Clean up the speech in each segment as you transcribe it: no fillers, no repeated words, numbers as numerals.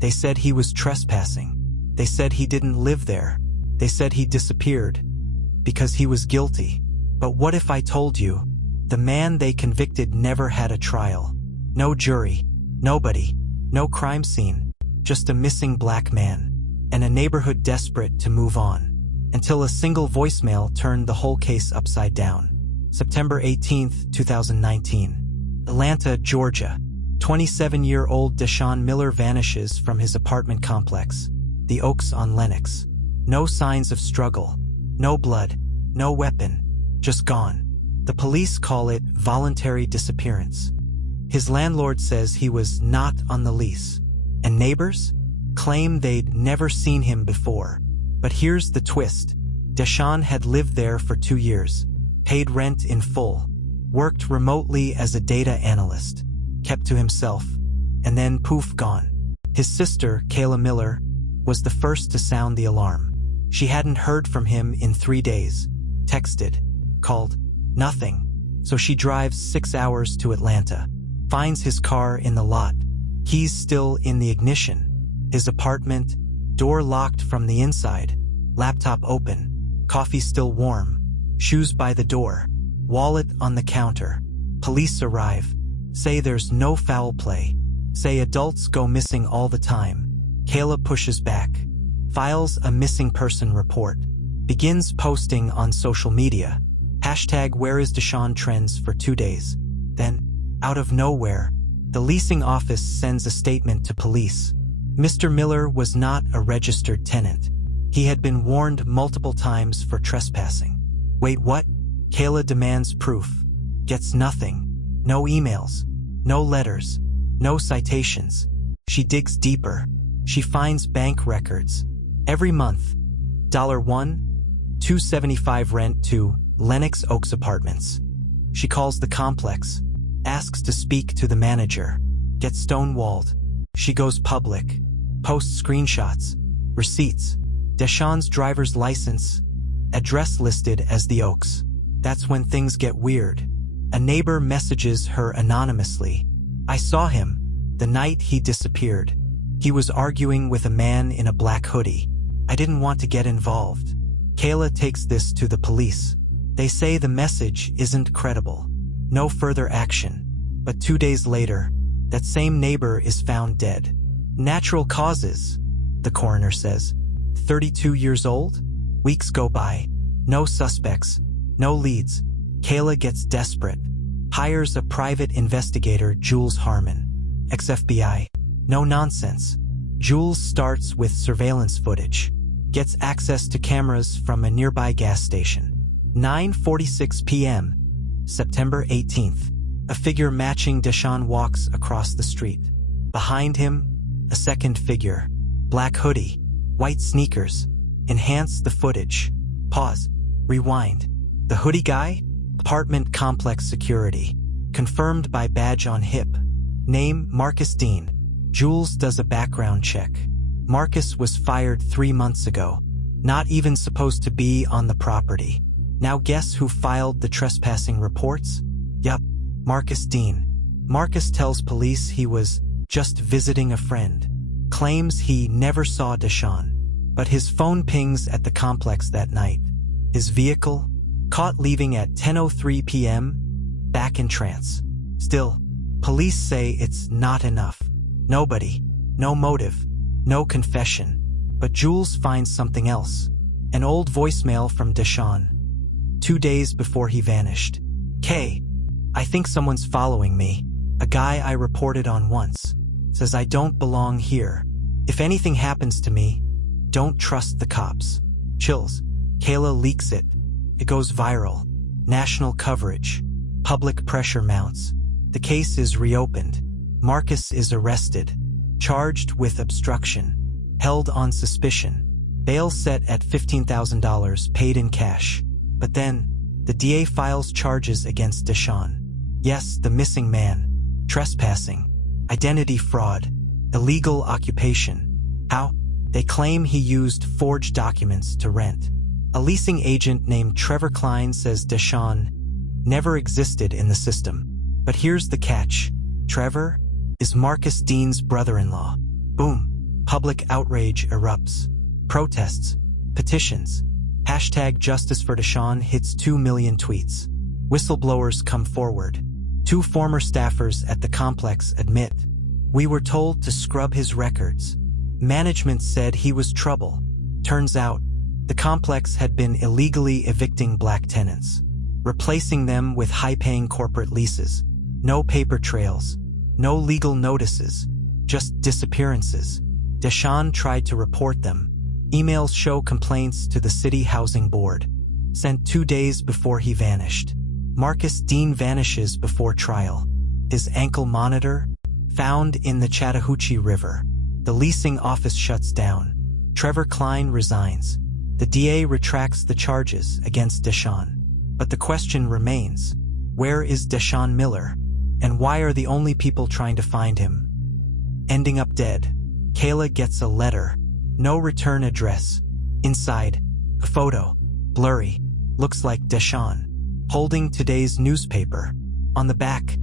They said he was trespassing. They said he didn't live there. They said he disappeared because he was guilty. But what if I told you the man they convicted never had a trial? No jury, nobody, no crime scene, just a missing black man, and a neighborhood desperate to move on, until a single voicemail turned the whole case upside down. September 18, 2019. Atlanta, Georgia. 27-year-old Deshaun Miller vanishes from his apartment complex, the Oaks on Lenox. No signs of struggle, no blood, no weapon, just gone. The police call it voluntary disappearance. His landlord says he was not on the lease, and neighbors claim they'd never seen him before. But here's the twist. Deshaun had lived there for 2 years, paid rent in full, worked remotely as a data analyst, kept to himself, and then poof, gone. His sister, Kayla Miller, was the first to sound the alarm. She hadn't heard from him in 3 days, texted, called, nothing. So she drives 6 hours to Atlanta, finds his car in the lot, keys still in the ignition, his apartment, door locked from the inside, laptop open, coffee still warm, shoes by the door, wallet on the counter. Police arrive, say there's no foul play, say adults go missing all the time. Kayla pushes back, files a missing person report, begins posting on social media, #WhereIsDeshaun trends for 2 days. Then, out of nowhere, the leasing office sends a statement to police. Mr. Miller was not a registered tenant. He had been warned multiple times for trespassing. Wait, what? Kayla demands proof. Gets nothing. No emails. No letters. No citations. She digs deeper. She finds bank records. Every month, $1, $275 rent to Lenox Oaks Apartments. She calls the complex, asks to speak to the manager, gets stonewalled. She goes public, posts screenshots, receipts, Deshaun's driver's license, address listed as the Oaks. That's when things get weird. A neighbor messages her anonymously. I saw him the night he disappeared. He was arguing with a man in a black hoodie. I didn't want to get involved. Kayla takes this to the police. They say the message isn't credible. No further action. But 2 days later, that same neighbor is found dead. Natural causes, the coroner says. 32 years old? Weeks go by. No suspects. No leads. Kayla gets desperate. Hires a private investigator, Jules Harmon, ex-FBI. No nonsense. Jules starts with surveillance footage. Gets access to cameras from a nearby gas station. 9:46 p.m., September 18th. A figure matching Deshaun walks across the street. Behind him, a second figure. Black hoodie, white sneakers. Enhance the footage. Pause. Rewind. The hoodie guy? Apartment complex security. Confirmed by badge on hip. Name, Marcus Dean. Jules does a background check. Marcus was fired 3 months ago. Not even supposed to be on the property. Now guess who filed the trespassing reports? Yup, Marcus Dean. Marcus tells police he was just visiting a friend. Claims he never saw Deshaun. But his phone pings at the complex that night. His vehicle? Caught leaving at 10:03 p.m., back in trance. Still, police say it's not enough. Nobody, no motive, no confession. But Jules finds something else. An old voicemail from Deshaun. 2 days before he vanished. K, I think someone's following me. A guy I reported on once. Says I don't belong here. If anything happens to me, don't trust the cops. Chills. Kayla leaks it. It goes viral. National coverage. Public pressure mounts. The case is reopened. Marcus is arrested. Charged with obstruction. Held on suspicion. Bail set at $15,000 paid in cash. But then, the DA files charges against Deshaun. Yes, the missing man. Trespassing. Identity fraud. Illegal occupation. How? They claim he used forged documents to rent. A leasing agent named Trevor Klein says Deshaun never existed in the system. But here's the catch. Trevor is Marcus Dean's brother-in-law. Boom. Public outrage erupts. Protests, petitions, #Justice for Deshaun hits 2 million tweets. Whistleblowers come forward. 2 former staffers at the complex admit, "We were told to scrub his records. Management said he was trouble." Turns out, the complex had been illegally evicting black tenants, replacing them with high-paying corporate leases. No paper trails, no legal notices, just disappearances. Deshaun tried to report them. Emails show complaints to the City Housing Board. Sent 2 days before he vanished. Marcus Dean vanishes before trial. His ankle monitor? Found in the Chattahoochee River. The leasing office shuts down. Trevor Klein resigns. The DA retracts the charges against Deshaun. But the question remains, where is Deshaun Miller? And why are the only people trying to find him ending up dead? Kayla gets a letter. No return address. Inside, a photo. Blurry. Looks like Deshaun. Holding today's newspaper. On the back,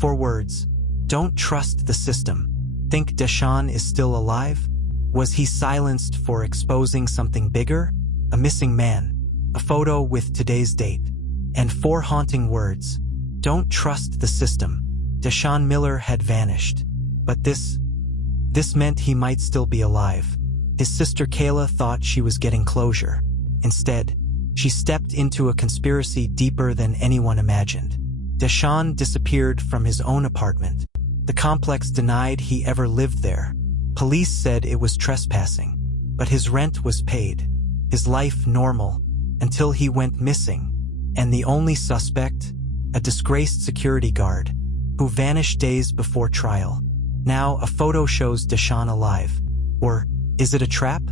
4 words. Don't trust the system. Think Deshaun is still alive? Was he silenced for exposing something bigger? A missing man. A photo with today's date. And 4 haunting words. Don't trust the system. Deshaun Miller had vanished. But this meant he might still be alive. His sister Kayla thought she was getting closure. Instead, she stepped into a conspiracy deeper than anyone imagined. Deshaun disappeared from his own apartment. The complex denied he ever lived there. Police said it was trespassing, but his rent was paid. His life normal, until he went missing. And the only suspect? A disgraced security guard, who vanished days before trial. Now a photo shows Deshaun alive. Or is it a trap?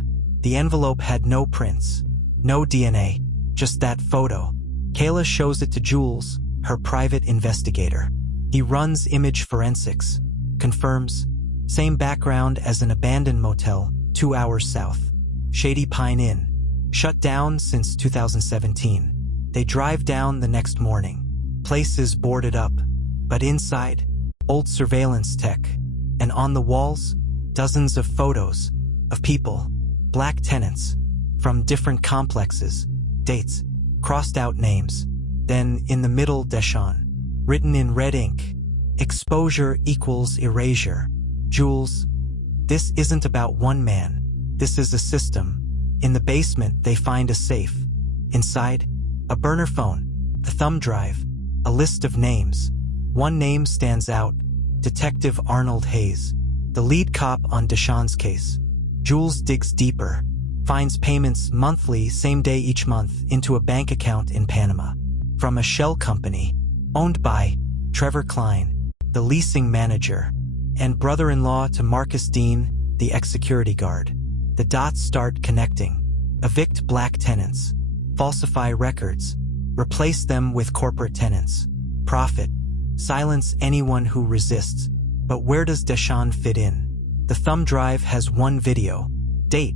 The envelope had no prints, no DNA, just that photo. Kayla shows it to Jules, her private investigator. He runs image forensics, confirms, same background as an abandoned motel 2 hours south. Shady Pine Inn, shut down since 2017. They drive down the next morning. Place is boarded up, but inside, old surveillance tech. And on the walls, dozens of photos of people, black tenants, from different complexes, dates, crossed out names. Then in the middle, Deshaun, written in red ink, exposure equals erasure. Jules, this isn't about one man. This is a system. In the basement, they find a safe. Inside, a burner phone, a thumb drive, a list of names. One name stands out, Detective Arnold Hayes, the lead cop on Deshaun's case. Jules digs deeper, finds payments monthly, same day each month, into a bank account in Panama. From a shell company, owned by Trevor Klein, the leasing manager, and brother-in-law to Marcus Dean, the ex-security guard. The dots start connecting. Evict black tenants, falsify records, replace them with corporate tenants, profit, silence anyone who resists. But where does Deshaun fit in? The thumb drive has one video. Date: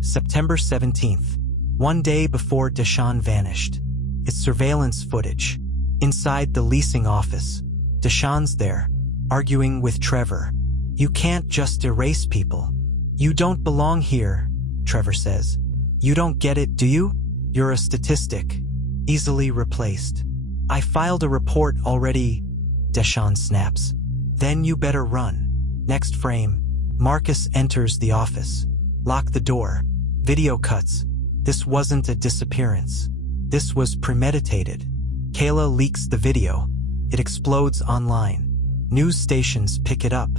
September 17th, 1 day before Deshaun vanished. It's surveillance footage. Inside the leasing office, Deshaun's there, arguing with Trevor. "You can't just erase people. You don't belong here," Trevor says. "You don't get it, do you? You're a statistic. Easily replaced." "I filed a report already," Deshaun snaps. "Then you better run." Next frame, Marcus enters the office. Lock the door. Video cuts. This wasn't a disappearance. This was premeditated. Kayla leaks the video. It explodes online. News stations pick it up.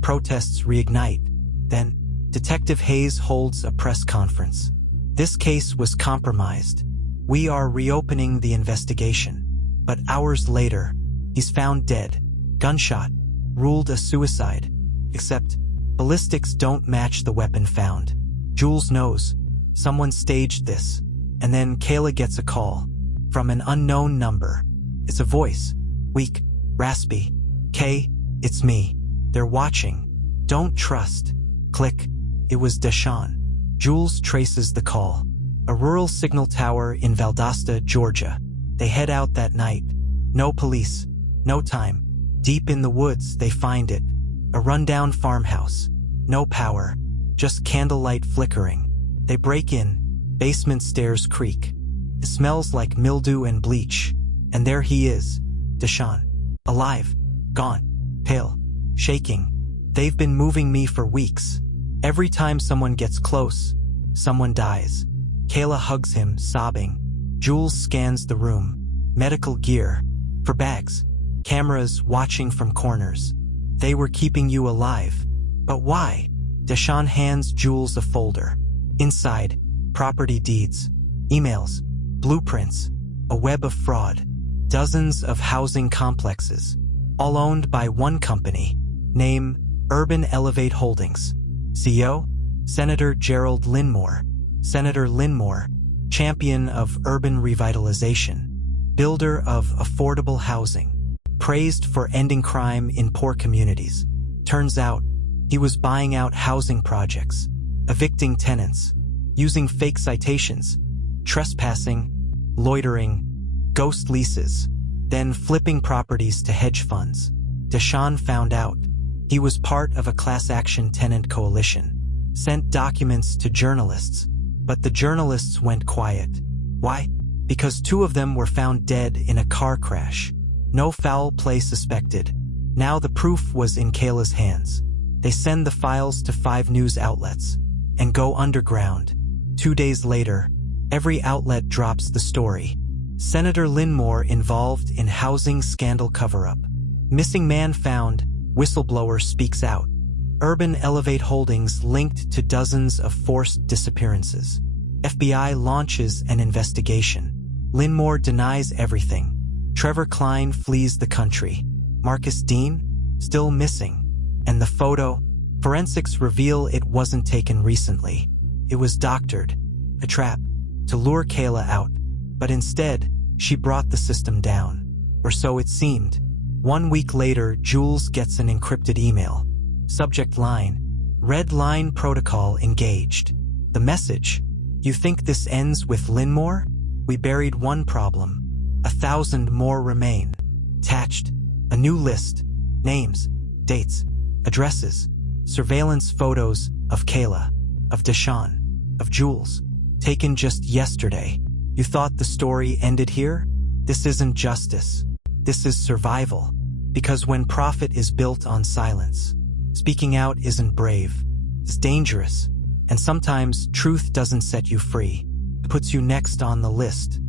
Protests reignite. Then, Detective Hayes holds a press conference. "This case was compromised. We are reopening the investigation." But hours later, he's found dead. Gunshot. Ruled a suicide. Except, ballistics don't match the weapon found. Jules knows. Someone staged this. And then Kayla gets a call. From an unknown number. It's a voice. Weak. Raspy. "Kay, it's me. They're watching. Don't trust." Click. It was Deshaun. Jules traces the call. A rural signal tower in Valdosta, Georgia. They head out that night. No police. No time. Deep in the woods, they find it. A rundown farmhouse. No power. just candlelight flickering. They break in, basement stairs creak. It smells like mildew and bleach. And there he is, Deshawn. Alive, gone, pale, shaking. They've been moving me for weeks. Every time someone gets close, someone dies. Kayla hugs him, sobbing. Jules scans the room. Medical gear. For bags. Cameras watching from corners. They were keeping you alive. But why? Deshawn hands Jules a folder. Inside, property deeds, emails, blueprints, a web of fraud, dozens of housing complexes, all owned by one company. Name, Urban Elevate Holdings. CEO, Senator Gerald Linmore. Senator Linmore, champion of urban revitalization, builder of affordable housing, praised for ending crime in poor communities. Turns out, he was buying out housing projects, evicting tenants, using fake citations, trespassing, loitering, ghost leases, then flipping properties to hedge funds. Deshawn found out. He was part of a class action tenant coalition, sent documents to journalists, but the journalists went quiet. Why? Because 2 of them were found dead in a car crash. No foul play suspected. Now the proof was in Kayla's hands. They send the files to 5 news outlets and go underground. 2 days later, every outlet drops the story. Senator Linmore involved in housing scandal cover-up. Missing man found, whistleblower speaks out. Urban Elevate Holdings linked to dozens of forced disappearances. FBI launches an investigation. Linmore denies everything. Trevor Klein flees the country. Marcus Dean? Still missing. And the photo? Forensics reveal it wasn't taken recently. It was doctored. A trap. To lure Kayla out. But instead, she brought the system down. Or so it seemed. 1 week later, Jules gets an encrypted email. Subject line, Red Line Protocol engaged. The message, you think this ends with Linmore? We buried one problem. 1,000 more remain. Attached, a new list, names, dates, addresses, surveillance photos of Kayla, of Deshawn, of Jules, taken just yesterday. You thought the story ended here? This isn't justice. This is survival. Because when profit is built on silence, speaking out isn't brave. It's dangerous. And sometimes truth doesn't set you free. It puts you next on the list.